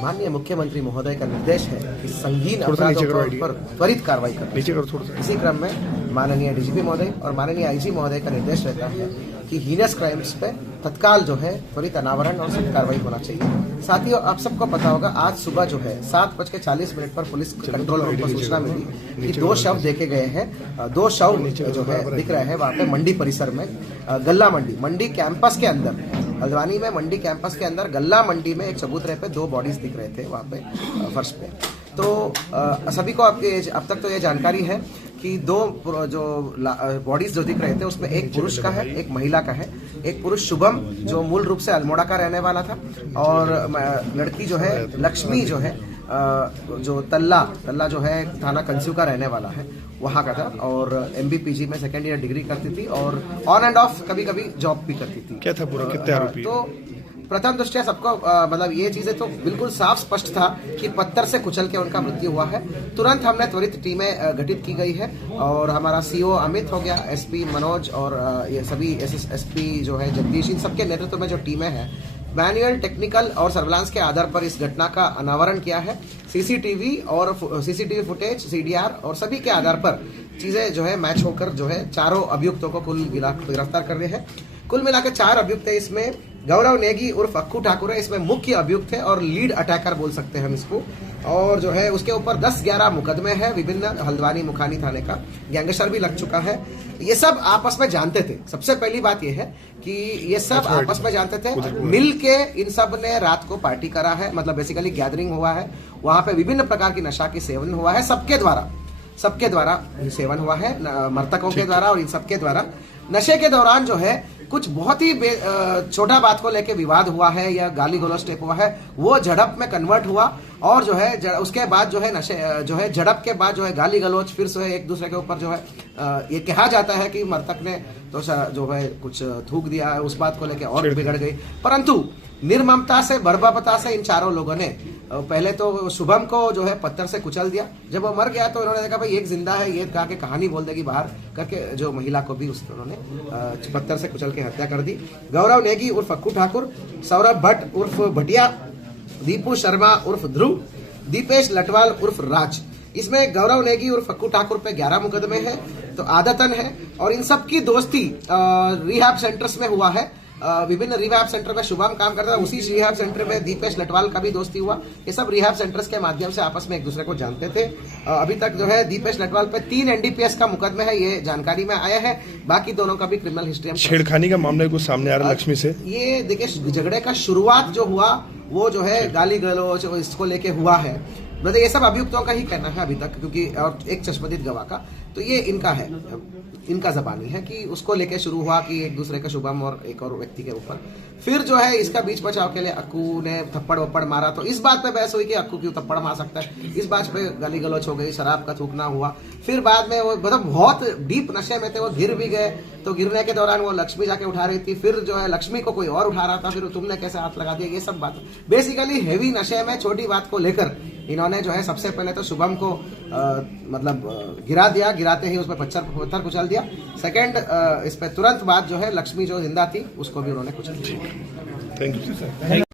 माननीय मुख्यमंत्री महोदय का निर्देश है कि संगीन अपराधों पर त्वरित कार्रवाई करें। इसी क्रम में माननीय डीजीपी महोदय और माननीय आईजी महोदय का निर्देश रहता है कि हीनस क्राइम्स पे तत्काल जो है त्वरित अनावरण और सख्त कार्रवाई होना चाहिए। साथ ही आप सबको पता होगा, आज सुबह जो है 7:40 पर पुलिस कंट्रोल रूम को सूचना मिली कि 2 शव देखे गए हैं। 2 शव जो है दिख रहे हैं वहाँ पे मंडी परिसर में, गल्ला मंडी कैंपस के अंदर, हल्द्वानी में मंडी कैंपस के अंदर गल्ला मंडी में एक चबूतरे पे 2 बॉडीज दिख रहे थे वहाँ पे फर्श पे। तो सभी को अब तक तो ये जानकारी है कि 2 जो बॉडीज जो दिख रहे थे उसमें एक पुरुष का है, एक महिला का है। एक पुरुष शुभम जो मूल रूप से अल्मोड़ा का रहने वाला था, और लड़की जो है लक्ष्मी जो है जो तल्ला जो है थाना कंस्यू का रहने वाला है, वहाँ का था, और MBPG में 2nd ईयर डिग्री करती थी और ऑन एंड ऑफ कभी कभी जॉब भी करती थी। क्या था पूरा, कितने आरोपी? तो प्रथम दृष्टया सबको मतलब ये चीजें तो बिल्कुल साफ स्पष्ट था कि पत्थर से कुचल के उनका मृत्यु हुआ है। तुरंत हमने त्वरित टीमें गठित की गई है और हमारा CO अमित हो गया, SP मनोज और ये सभी SSP जो है जगदीश, इन सबके नेतृत्व में जो टीमें हैं, मैनुअल, टेक्निकल और सर्विलांस के आधार पर इस घटना का अनावरण किया है। CCTV फुटेज, CDR और सभी के आधार पर चीजें जो है मैच होकर जो है 4 अभियुक्तों को कुल गिरफ्तार कर रहे हैं। कुल मिलाकर 4 अभियुक्त है। इसमें गौरव नेगी उर्फ अक्कू ठाकुर है, इसमें मुख्य अभियुक्त है और लीड अटैकर बोल सकते हैं हम इसको। और जो है उसके ऊपर 10-11 मुकदमे हैं विभिन्न हल्द्वानी मुखानी थाने का, गैंगस्टर भी लग चुका है। ये सब आपस में जानते थे। सबसे पहली बात ये है कि ये सब आपस में जानते थे, मिल के इन सब ने रात को पार्टी करा है, मतलब बेसिकली गैदरिंग हुआ है, वहां पे विभिन्न प्रकार की नशा की सेवन हुआ है, सबके द्वारा सेवन हुआ है, मृतकों के द्वारा और इन सबके द्वारा। नशे के दौरान जो है कुछ बहुत ही छोटा बात को लेके विवाद हुआ है या गाली गलौज टाइप हुआ है, वो झड़प में कन्वर्ट हुआ और जो है उसके बाद जो है नशे जो है झड़प के बाद जो है गाली गलौज, फिर जो है एक दूसरे के ऊपर जो है ये कहा जाता है कि मृतक ने तो जो है कुछ थूक दिया है, उस बात को लेके और बिगड़ गई। परंतु निर्ममता से, बर्बरता से इन 4 लोगों ने पहले तो शुभम को जो है पत्थर से कुचल दिया। जब वो मर गया तो इन्होंने देखा भाई एक जिंदा है, ये कहा के कहानी बोल देगी बाहर करके, जो महिला को भी उन्होंने पत्थर से कुचल के हत्या कर दी। गौरव नेगी उर्फ अक्कू ठाकुर, सौरभ भट्ट उर्फ भटिया, दीपू शर्मा उर्फ ध्रुव, दीपेश लटवाल उर्फ राज। इसमें गौरव नेगी उर्फ अक्कू ठाकुर पे 11 मुकदमे हैं, तो आदतन है। और इन सब की दोस्ती रिहैब सेंटर्स में हुआ है। विभिन्न रिहैब सेंटर में शुभम काम करता है, उसी रिहैब सेंटर में दीपेश लटवाल का भी दोस्ती हुआ। ये सब रिहैब सेंटर्स के माध्यम से आपस में एक दूसरे को जानते थे। अभी तक जो है दीपेश लटवाल पे 3 NDPS का मुकदमा है, ये जानकारी में आया है। बाकी दोनों का भी क्रिमिनल हिस्ट्री। छेड़खानी का मामला कुछ सामने आ रहा है लक्ष्मी से। ये देखिए, झगड़े का शुरुआत जो हुआ वो जो है गाली गलौज इसको लेके हुआ है। मतलब ये सब अभियुक्तों का ही कहना है अभी तक, क्योंकि और एक चश्मदीद गवाह का, तो ये इनका है, इनका जबानी है कि उसको लेके शुरू हुआ कि एक दूसरे का शुभम और एक और व्यक्ति के ऊपर। फिर जो है इसका बीच बचाव के लिए अक्कू ने थप्पड़ वप्पड़ मारा, तो इस बात पे बहस हुई कि अक्कू क्यों थप्पड़ मार सकता है, इस बात पे गाली गलौज हो गई, शराब का थूकना हुआ। फिर बाद में वो मतलब बहुत डीप नशे में थे, वो गिर भी गए, तो गिरने के दौरान वो लक्ष्मी जाके उठा रही थी, फिर जो है लक्ष्मी को कोई और उठा रहा था, फिर तुमने कैसे हाथ लगा दिया, ये सब बात बेसिकली हेवी नशे में छोटी बात को लेकर इन्होंने जो है सबसे पहले तो शुभम को मतलब गिरा दिया, गिराते ही उसमें पत्थर कुचल दिया। सेकंड इस पे तुरंत बाद जो है लक्ष्मी जो जिंदा थी उसको भी उन्होंने कुचल दिया। Thank you sir.